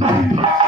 Música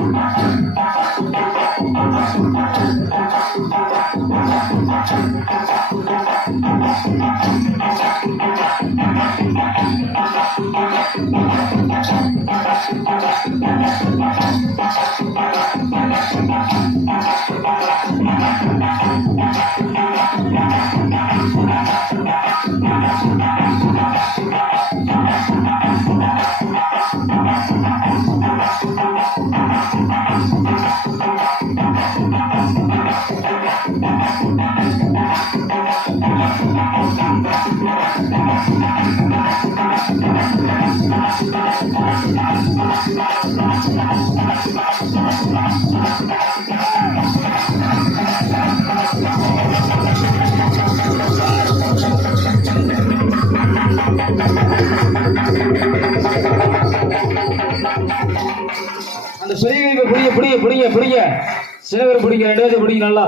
Fortuna. அந்த பெரியவங்க பிடிங்க பிடிங்க பிடிங்க பிடிங்க. சில பேர் பிடிங்க ரெண்டு பேரும் பிடிங்க நல்லா.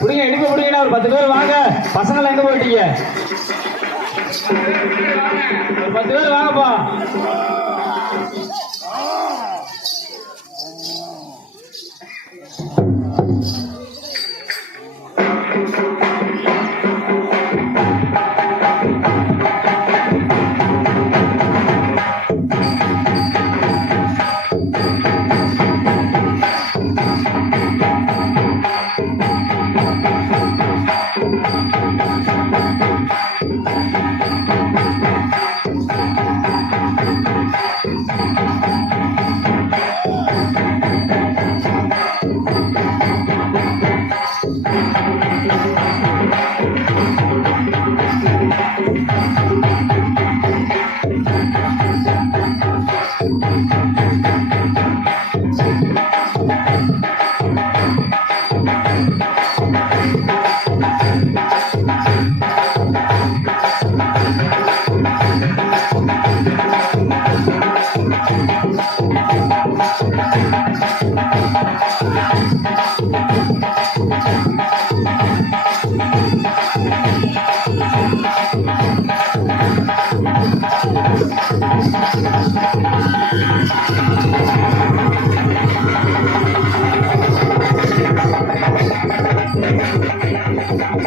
பிடிங்க இனிமே பிடிங்கன்னா ஒரு பத்து பேர் வாங்க. பசங்களை எங்க போயிட்டீங்க? ஒரு பத்து பேர் வாங்கப்பா.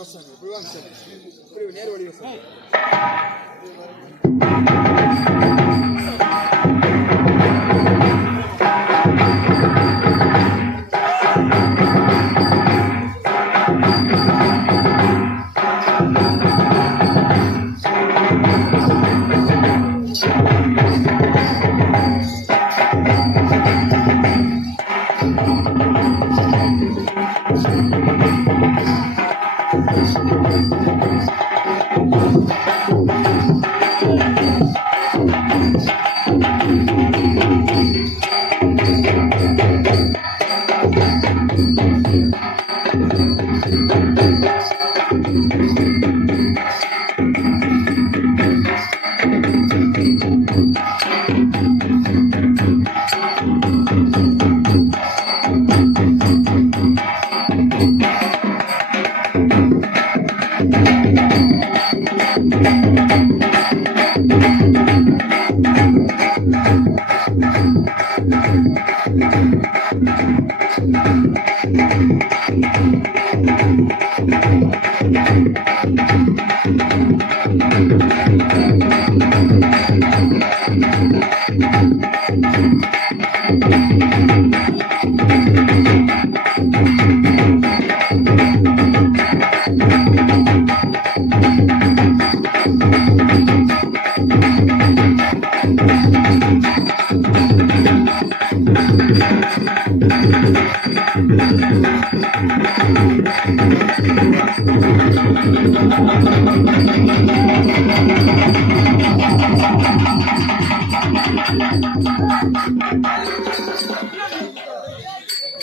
இப்படி வச்சாங்க இப்படி வாங்க சார் இப்படி நேர் வழி வச்சாங்க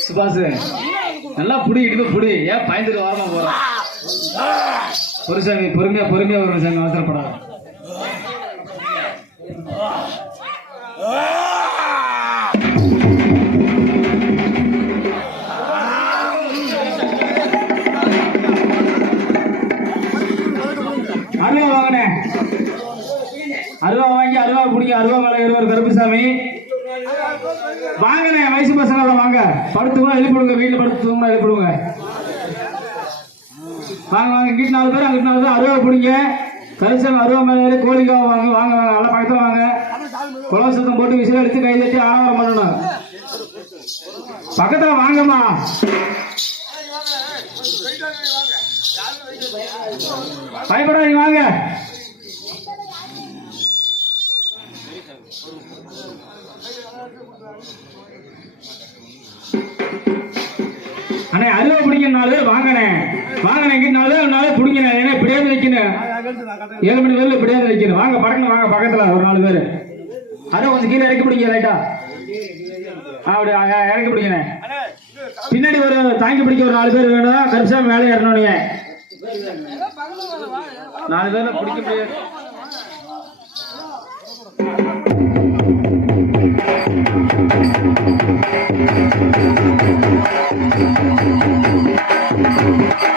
சுபாஷ் நல்லா புடி இடுப்பு புடி. ஏன் பயந்துட்டு வாரமா போறான் பொருசாமி பொறுமையா பொறுமையா வரும் சாமி அவசரப்படாத வாங்கண்ணே வயசு பசங்க வாங்க. படுத்துக்கணும் எழுப்பிடுங்க வீட்டுல படுத்துக்கணும் எழுப்பிடுங்க. வாங்க வாங்க இங்கிட்டு நாலு பேர் அங்கிட்டு நாலு பேர். அருவா பிடிங்க. கரிசல் அருவா மேலே ஏறி வாங்க வாங்க வாங்க நல்லா பக்கத்தில் வாங்க. குலவ போட்டு விசில் எடுத்து கை தட்டி ஆரவாரம் பண்ணணும். பக்கத்தில் வாங்கம்மா. பயப்படாதீங்க வாங்க. அண்ணே அருவா பிடிக்கிற நாலு பேர் வாங்கண்ணே. வாங்கண்ணே இங்க நாலு பேர் நாலு பேர் பிடிங்கண்ணே ஏன்னா இப்படியாவது வைக்கணும் ஏழு மணி வேலை இப்படியாவது வைக்கணும் வாங்க படக்குன்னு வாங்க பக்கத்தில் ஒரு நாலு பேர். அருவா கொஞ்சம் கீழே இறக்கி பிடிங்க லைட்டா அப்படி ஆ, இறக்கி பிடிங்கண்ணே. பின்னாடி ஒரு தாங்கி பிடிக்க ஒரு நாலு பேர் வேணும் கரிசா மேலே ஏறணும் நீங்க நாலு பேர்ல பிடிக்க முடியாது. Thank you.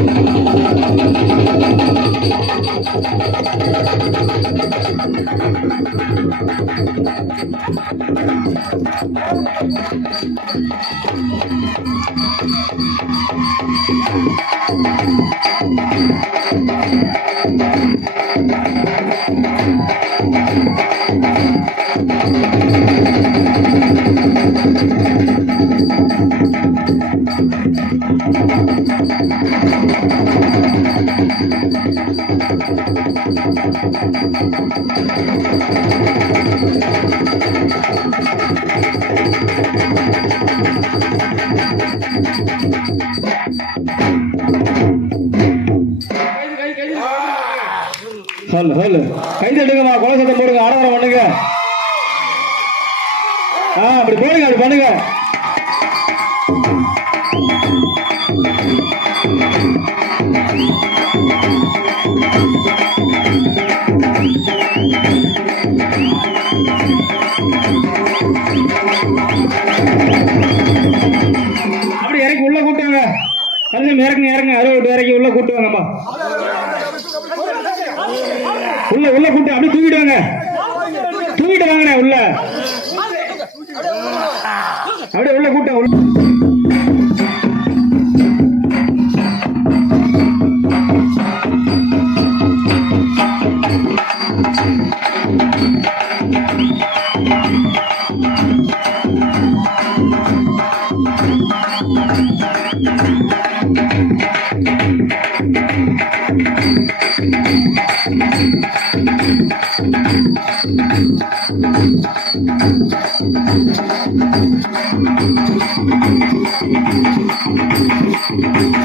சொல்லு கை கொலை போடுங்க ஆடவரம் பண்ணுங்க. ஆ அப்படி போடுங்க அப்படி பண்ணுங்க. அப்படி இறக்கி உள்ள கூட்டுவாங்க. கல்லும் இறக்குங்க இறங்க அறுபது விட்டு இறக்கி உள்ள கூட்டுவாங்கம்மா உள்ள உள்ள கூட்டு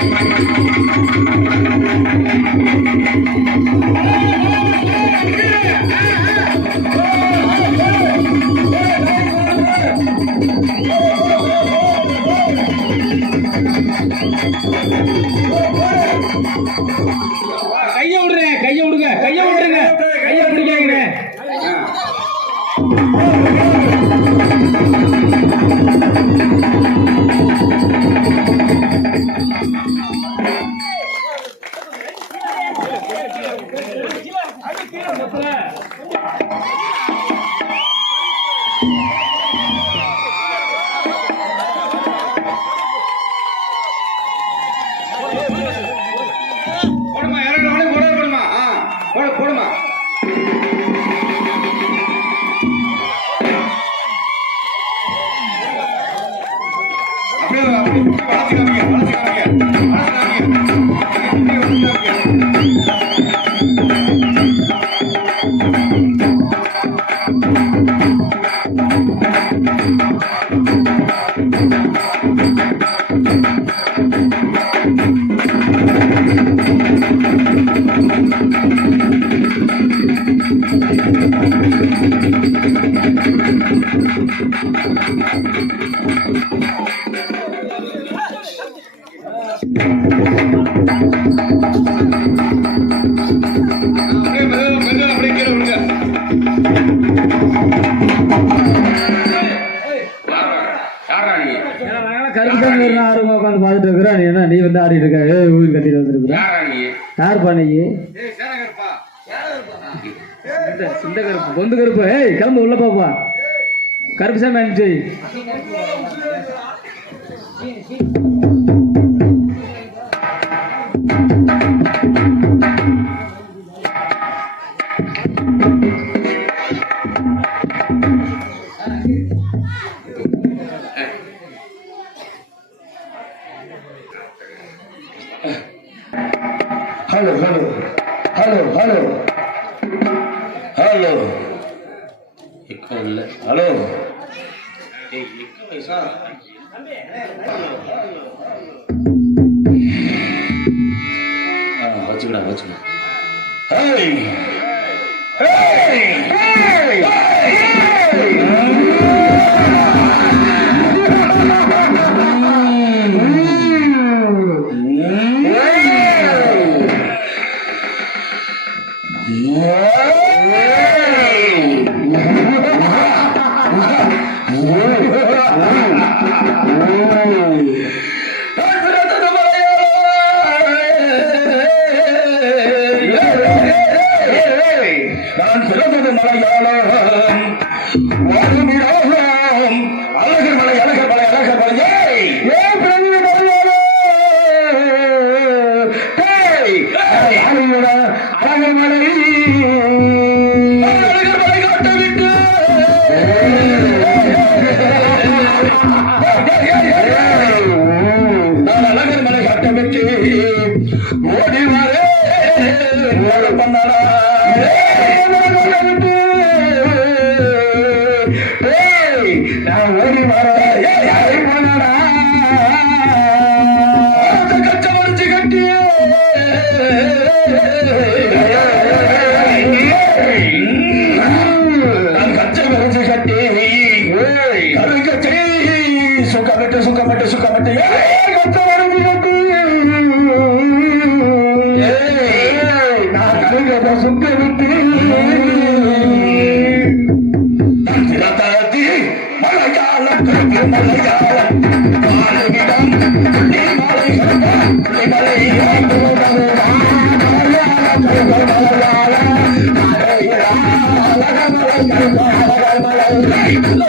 Musik கருப்புசாமி ஒரு ஆர்வமா உட்காந்து பாத்துட்டு இருக்கிறான் என்ன நீ வந்து ஆடிட்டு இருக்க? ஏ ஊர் கட்டிட்டு வந்திருக்கிற. யார் பண்ணி சிந்த கருப்பு. பொந்து கருப்பு. ஏய் கிளம்பு உள்ள பாப்பா கருப்புசாமி அனுப்பிச்சு Thank you. Hello hello. Hello. Echo இல்லை ஹலோ வச்சுக்கடா வச்சுக்கடா. Hey hey Yeah.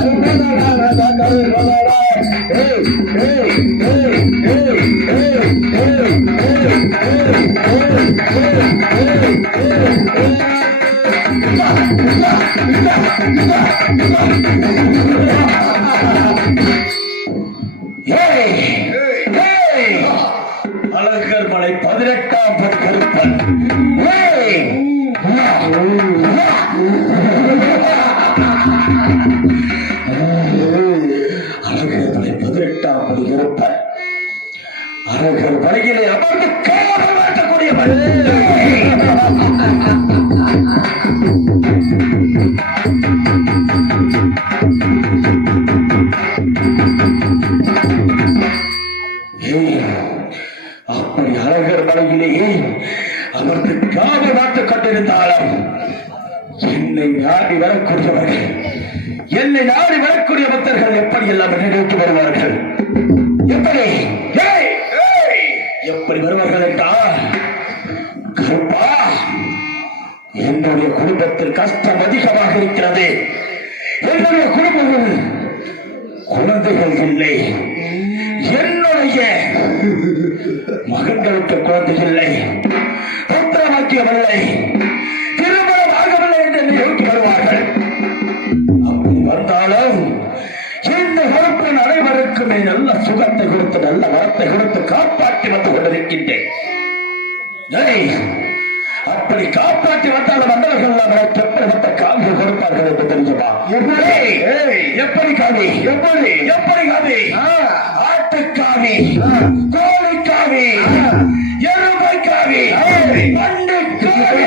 அழகர் காவல் காத்து கொண்டிருந்தாலும் என்னை நாடி வரக்கூடியவர்கள் என்னை நாடி வரக்கூடிய பக்தர்கள் எப்படி எல்லாம் நினைத்து வருவார்கள்? எப்படி? எப்படி வருவார்கள் என்றால் கருப்பா என்னுடைய குடும்பத்தில் கஷ்டம் அதிகமாக இருக்கிறது. என்னுடைய குடும்பத்தில் குழந்தைகள் இல்லை. என்னுடைய மகன்களுக்கு குழந்தை இல்லை புத்திரவாக்கியமில்லை திருமணம் ஆகவில்லை என்று நோக்கி வருவார்கள். அப்படி வந்தாலும் இந்த பொறுப்பின் அனைவருக்குமே நல்ல சுகத்தை கொடுத்து நல்ல வரத்தை கொடுத்து காப்பாற்றி வந்து கொண்டிருக்கின்றேன். அப்படி காப்பாற்றி வந்தாலும் வந்தவர்கள் எனக்கு எப்படிப்பட்ட காவிகள் கொடுத்தார்கள் என்று தெரியுமா எப்படி எப்படி காவி? எப்படி? எப்படி காவி? ஆட்டுக்காவி. எருமை காவி. மண்ணு காவி.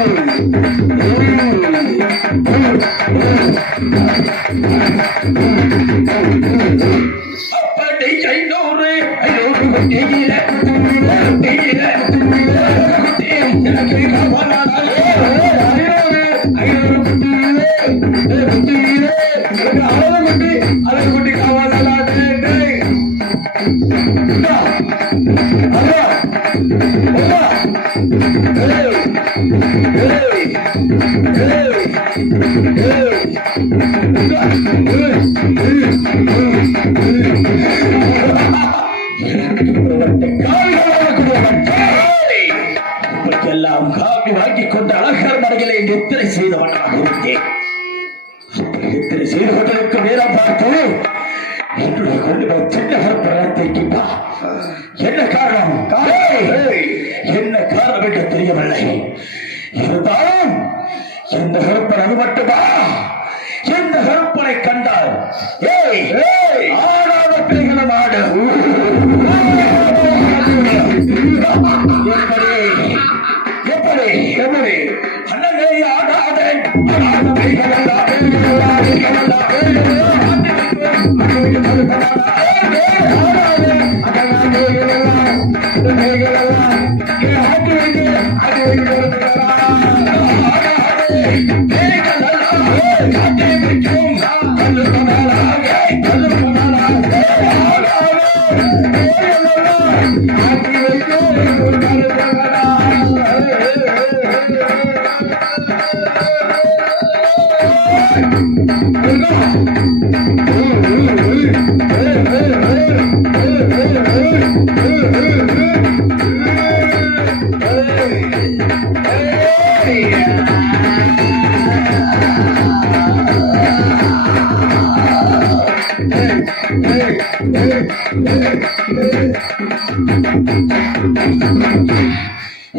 எல்லாம் காப்பி வாங்கிக் கொண்டு அழகர் மடைகளை நித்திரை செய்தவனாக இருந்தேன் எத்தனை நித்திரை செய்து கொண்டிருக்கும் நேரம் பார்த்து என்னுடைய கொண்டு போய் சின்னவர் என்ன காரணம்? என்ன காரணம் என்று தெரியவில்லை. இருந்தாலும் இந்த கருப்பன் அது மட்டுமா? இந்த கருப்பனை கண்டால்? ஏய் ஆடாத பிள்ளைகளை நாடு எப்படி? எப்படி? அண்ணனே ஆடாத. ஆடாத. பிள்ளைகள் எல்லாம் பிள்ளைகள் எல்லாம் பிள்ளைகள்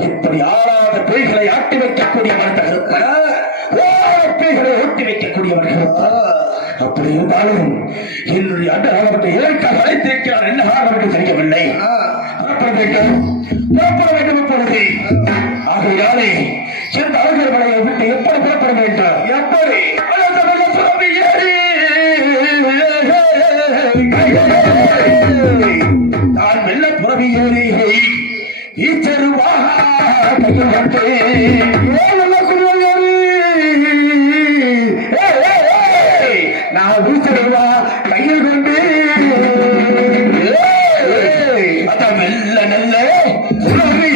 இப்படி ஆளாத பேய்களை ஆட்டி வைக்கக்கூடிய மருந்தகர்கள் பேய்களை ஓட்டி வைக்கக்கூடியவர்கள். அப்படி இருந்தாலும் என்னுடைய அண்டகாலத்தை எதற்காக அழைத்திருக்கிறார் என்ன காரணம் என்று தெரியவில்லை புறப்பட வேண்டும். புறப்பட வேண்டும் இப்பொழுது ஆகையாலே இந்த அழகர் மலையை விட்டு எப்படி புறப்பட வேண்டும்? எப்படி? நான் வெள்ள புறவி ஏறி ஈச்சருவாக கையில் வந்து ஏழு குருவரி நான் ஈச்சருவா கையில் கொண்டு அத மெல்ல நல்ல புறவி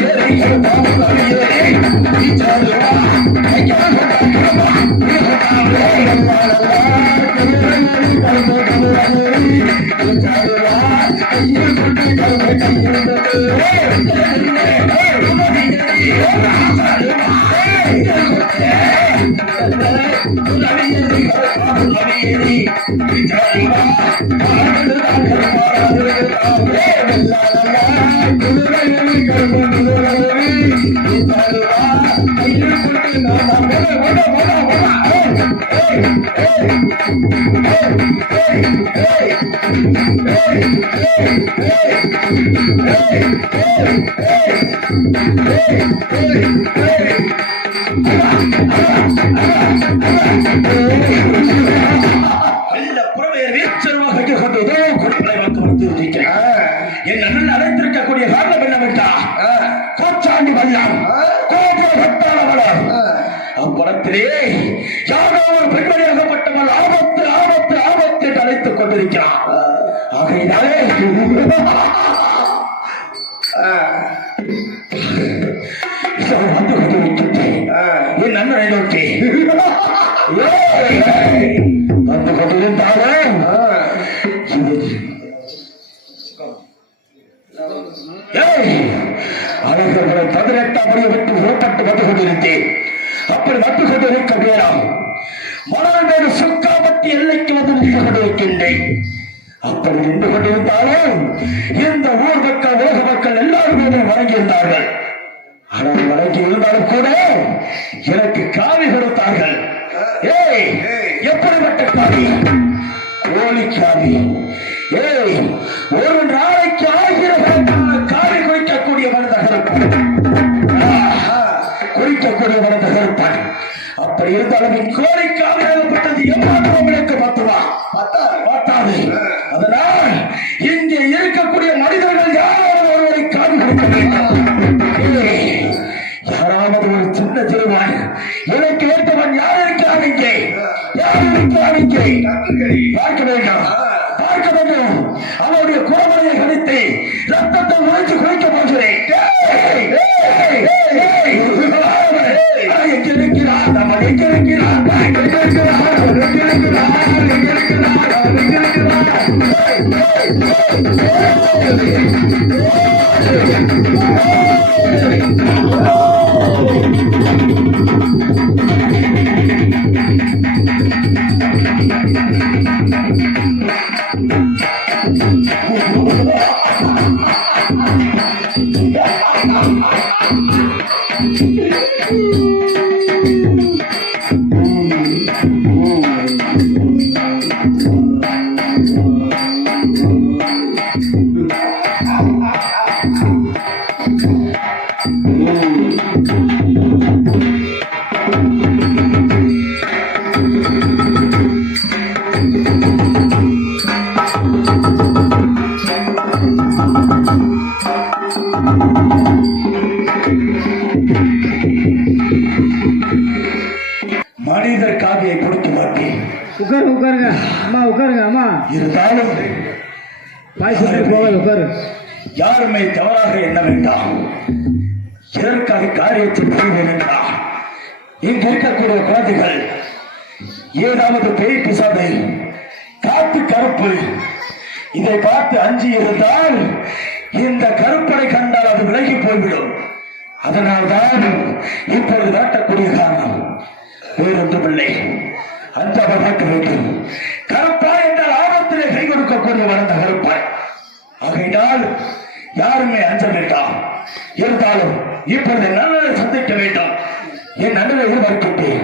அந்த Hey! என் அண்ணன் அழைத்திருக்கக்கூடிய காரணம் என்னவென்றா கோச்சாண்டி வல்லம் அப்புறத்திலே யாரோ ஒரு பெண்மணியாகப்பட்டவள் ஆபத்து ஆபத்து ஆபத்து என்று அழைத்துக் கொண்டிருக்கிறான் ஆகையினாலே ஆனால் வணங்கி இருந்தாலும் கூட எனக்கு காவி கொடுத்தார்கள். ஏய் எப்படிப்பட்ட காவி? கோழி காவி. ஏய் ஒரு நாளைக்கு ஆயிரக்கணக்கான காவி குடிக்கக்கூடிய மனிதர்கள் குடிக்கக்கூடிய மனிதர்கள் அப்படி இருந்தாலும் கோழி காவி எழுதப்பட்டது எவ்வளவு உங்களுக்கு பத்துவா பத்தாது. அதனால் இங்கே இருக்கக்கூடிய எனக்கு வேண்டவன் யார் இருக்கிறான் இங்கே யார் இருக்கிறான் இங்கே பார்க்க வேண்டும். பார்க்க வேண்டும். அவனுடைய குரமலையை கணித்து ரத்தத்தை உழைச்சு குறைக்க போகிறேன். ஏய், ஏய், ஏய், ஏய், அவன் எங்க இருக்கிறான் நம்ம எங்க இருக்கிறான் எங்க இருக்கிறான் அவன் எங்க இருக்கிறான் மனிதர் காவியை கொடுக்க மாட்டேன். உட்காருங்க உட்காருங்க. அம்மா உட்காருங்க அம்மா. இருந்தாலும் பாய் சொல்லி போகாது உட்காரு. யாருமே தவறாக எண்ண வேண்டாம். எதற்காக காரியத்தை செய்வேன் என்றால் இங்கு இருக்கக்கூடிய குழந்தைகள் ஏதாவது பேய் பிசாதை காத்து கருப்பு இதை பார்த்து அஞ்சி இருந்தால் இந்த கருப்பனை கண்டால் அது விலகி போய்விடும். அதனால்தான் இப்பொழுது வேட்டக்கூடிய காரணம் வேறொன்றுமில்லை. அந்த வரலாற்று வேண்டும். கருப்பாய் என்றால் ஆபத்திலே கை கொடுக்கக்கூடியவர் அந்த கருப்பாய் ஆகையினால் யாருமே அஞ்ச வேண்டாம். இருந்தாலும் இப்பொழுது நல்லதை சந்திக்க வேண்டாம். என் நடுவில் எதிர்பார்க்கின்றேன்